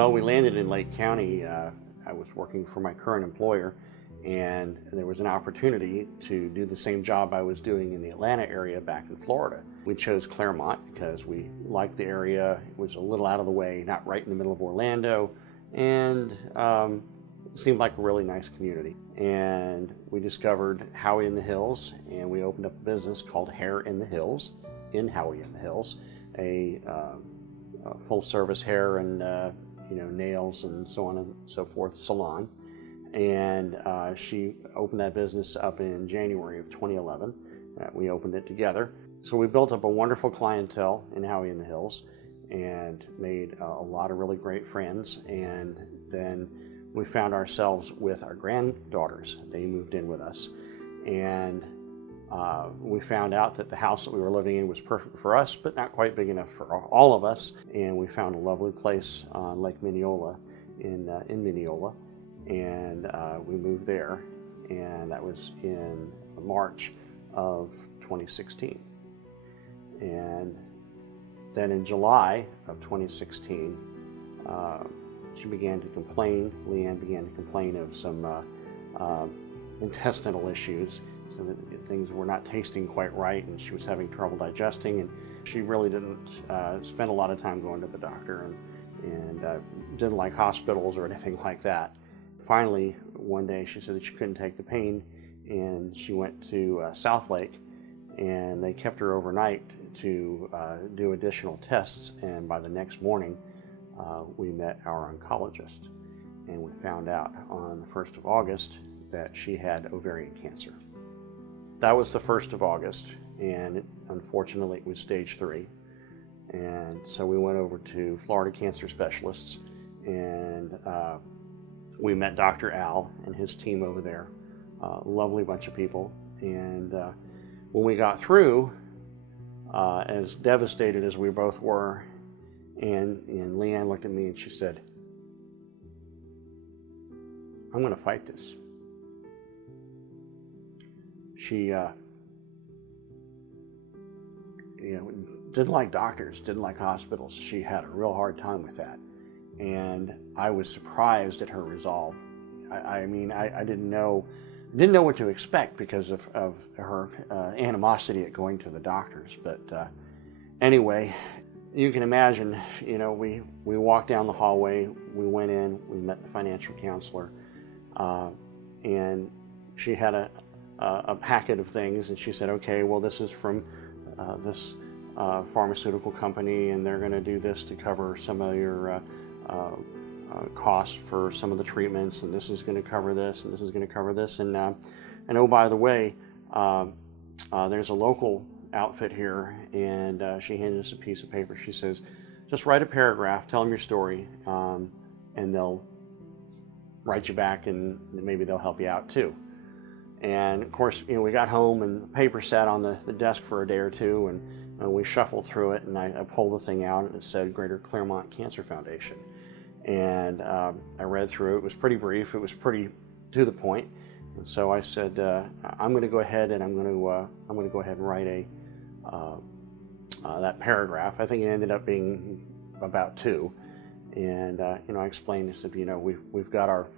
Well, we landed in Lake County. I was working for my current employer, and there was an opportunity to do the same job I was doing in the Atlanta area back in Florida. We chose Clermont because we liked the area. It was a little out of the way, not right in the middle of Orlando, and it seemed like a really nice community. And we discovered Howey in the Hills, and we opened up a business called Hair in the Hills, in Howey in the Hills, a full-service hair and nails and so on and so forth salon. And she opened that business up in January of 2011. We opened it together. So we built up a wonderful clientele in Howey in the Hills and made a lot of really great friends. And then we found ourselves with our granddaughters. They moved in with us. And we found out that the house that we were living in was perfect for us, but not quite big enough for all of us. And we found a lovely place on Lake Mineola in Mineola. And we moved there, and that was in March of 2016. And then in July of 2016, she began to complain. Leanne began to complain of some intestinal issues, so that things were not tasting quite right, and she was having trouble digesting, and she really didn't spend a lot of time going to the doctor, and didn't like hospitals or anything like that. Finally, one day she said that she couldn't take the pain, and she went to South Lake, and they kept her overnight to do additional tests. And by the next morning, we met our oncologist, and we found out on the 1st of August that she had ovarian cancer. That was the 1st of August, and unfortunately it was stage 3. And so we went over to Florida Cancer Specialists, and we met Dr. Al and his team over there. Lovely bunch of people. And when we got through, as devastated as we both were, and Leanne looked at me and she said, "I'm going to fight this." She didn't like doctors, didn't like hospitals. She had a real hard time with that. And I was surprised at her resolve. I mean, I didn't know what to expect because of her animosity at going to the doctors. But anyway, you can imagine, we walked down the hallway, we went in, we met the financial counselor, and she had a packet of things, and she said, "Okay, well, this is from this pharmaceutical company, and they're going to do this to cover some of your costs for some of the treatments, and this is going to cover this, and this is going to cover this, and oh, by the way, there's a local outfit here," and she handed us a piece of paper. She says, "Just write a paragraph, tell them your story, and they'll write you back, and maybe they'll help you out too." And of course, we got home, and the paper sat on the desk for a day or two, and we shuffled through it, and I pulled the thing out, and it said Greater Clermont Cancer Foundation. And I read through it. It was pretty brief. It was pretty to the point. And so I said, I'm going to go ahead and I'm going to go ahead and write that paragraph. I think it ended up being about 2. And I explained, I said, we've got our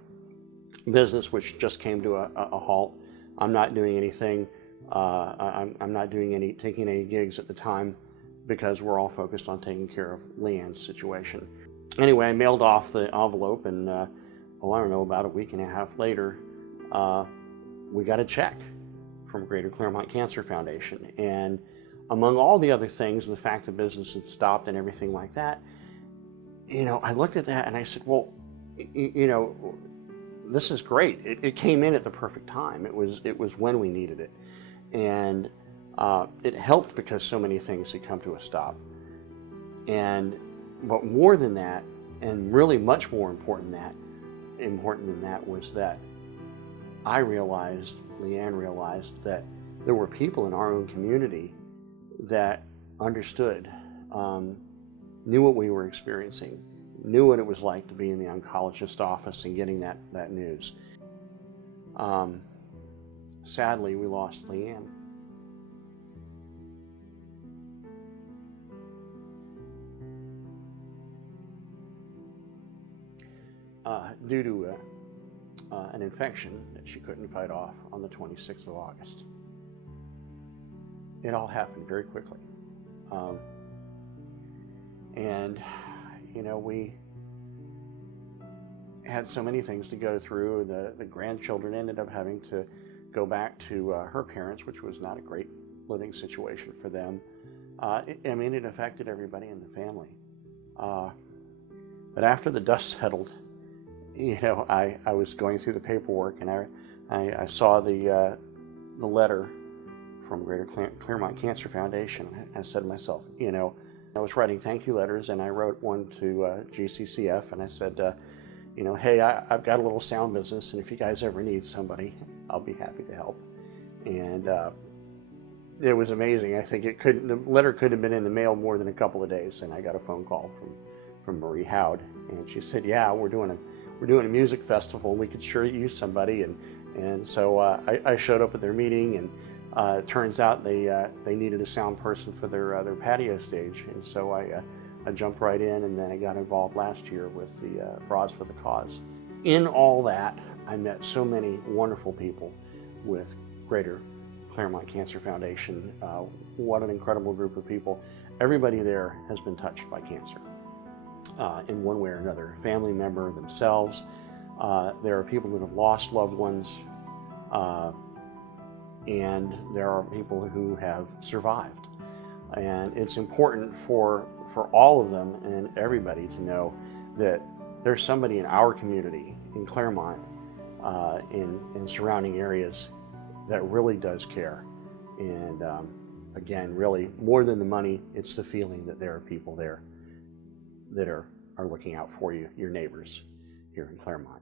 business which just came to a halt. I'm not doing anything. I'm not taking any gigs at the time because we're all focused on taking care of Leanne's situation. Anyway, I mailed off the envelope, and I don't know, about a week and a half later, we got a check from Greater Clermont Cancer Foundation. And among all the other things, the fact the business had stopped and everything like that, I looked at that and I said, well, this is great. It came in at the perfect time. It was when we needed it. And it helped because so many things had come to a stop. But more than that, and really much more important than that, was that Leanne realized that there were people in our own community that understood, knew what we were experiencing, knew what it was like to be in the oncologist's office and getting that news. Sadly, we lost Leanne. due to an infection that she couldn't fight off on the 26th of August. It all happened very quickly. And, we had so many things to go through. The grandchildren ended up having to go back to her parents, which was not a great living situation for them. It affected everybody in the family. But after the dust settled, I was going through the paperwork, and I saw the letter from Greater Claremont Cancer Foundation. I said to myself, I was writing thank you letters, and I wrote one to GCCF, and I said, hey, I've got a little sound business, and if you guys ever need somebody, I'll be happy to help. And it was amazing. I think the letter couldn't have been in the mail more than a couple of days, and I got a phone call from Marie Howd, and she said, yeah, we're doing a music festival. We could sure use somebody. And so I showed up at their meeting, and it turns out they needed a sound person for their patio stage. And so I jumped right in, and then I got involved last year with the Broads for the Cause. In all that, I met so many wonderful people with Greater Claremont Cancer Foundation. What an incredible group of people. Everybody there has been touched by cancer in one way or another. A family member themselves. There are people that have lost loved ones, and there are people who have survived. And it's important for all of them and everybody to know that there's somebody in our community, in Claremont, in surrounding areas, that really does care. And again, really, more than the money, it's the feeling that there are people there that are looking out for you, your neighbors here in Claremont.